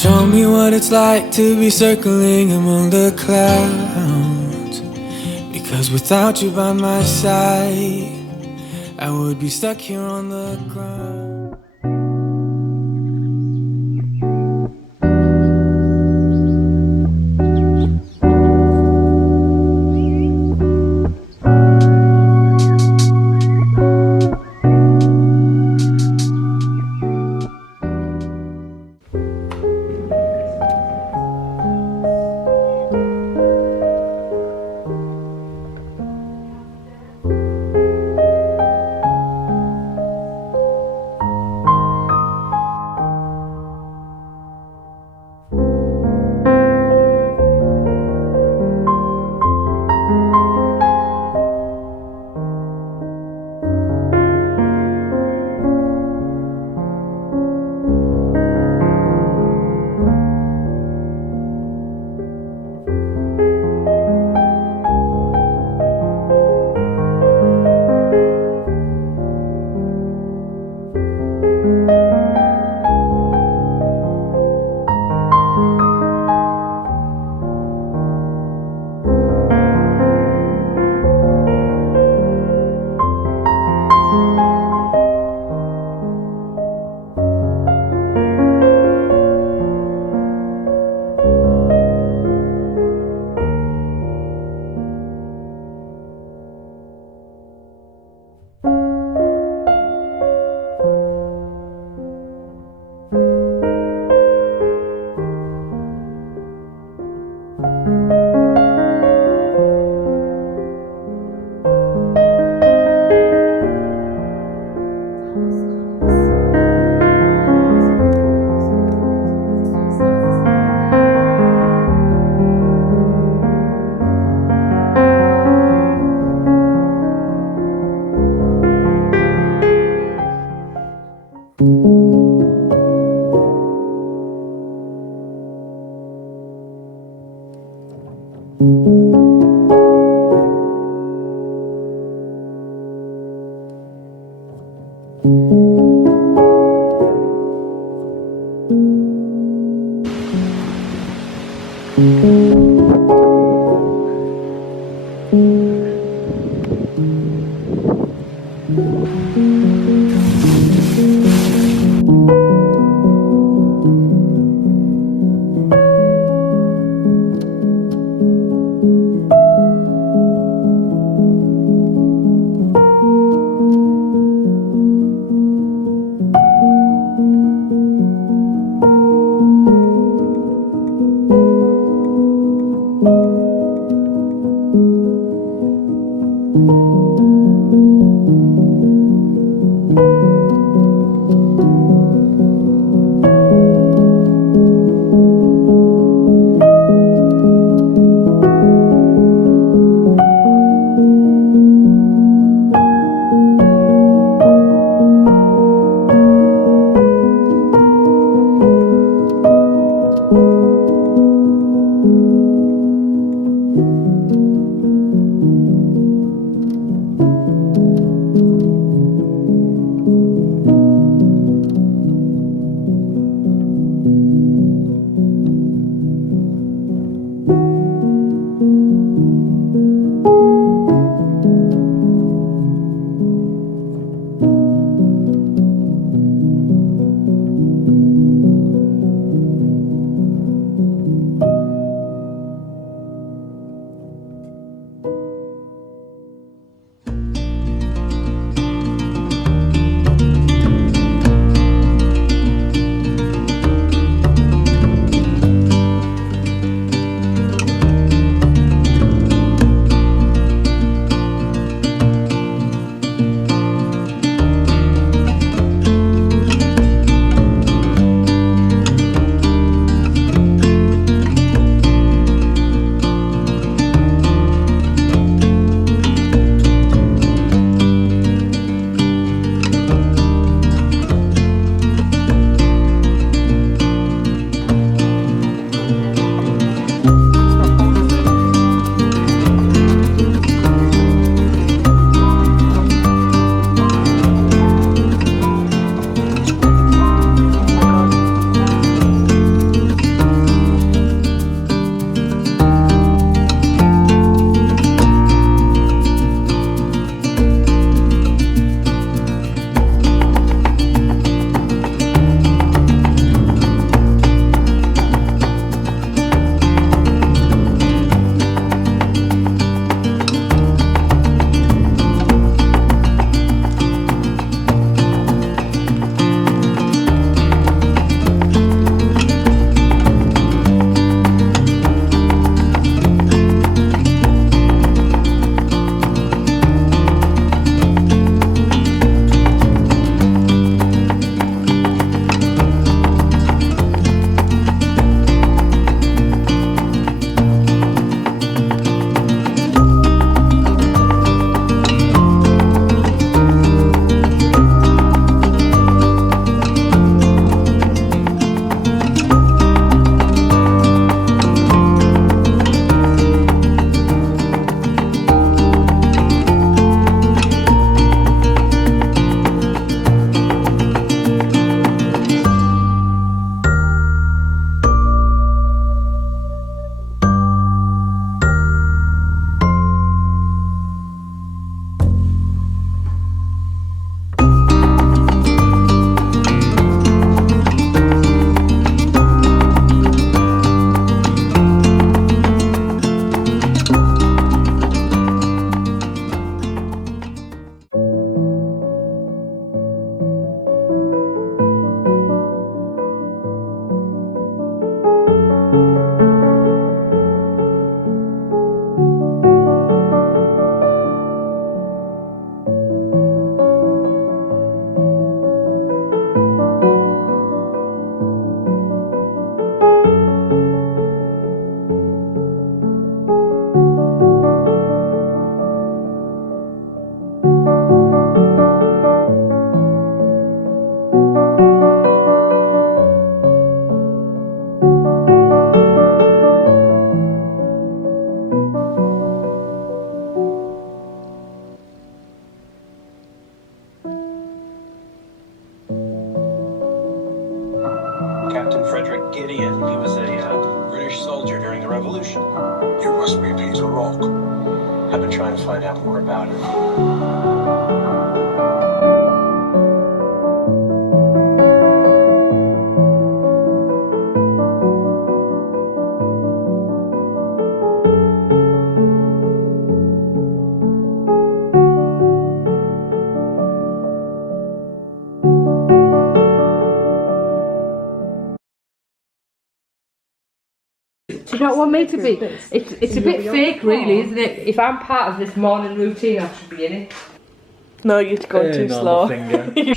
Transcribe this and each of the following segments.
Show me what it's like to be circling among the clouds. Because without you by my side, I would be stuck here on the ground. Captain Frederick Gideon. He was a British soldier during the Revolution. You must be Peter Rock. I've been trying to find out more about it. Do you not want me to be? It's a bit fake, really, isn't it? If I'm part of this morning routine, I should be in it. No, you're going too slow. Did you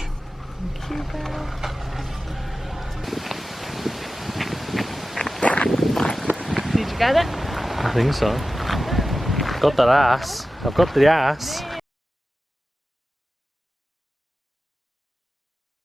get it? I think so. Got that ass. I've got the ass.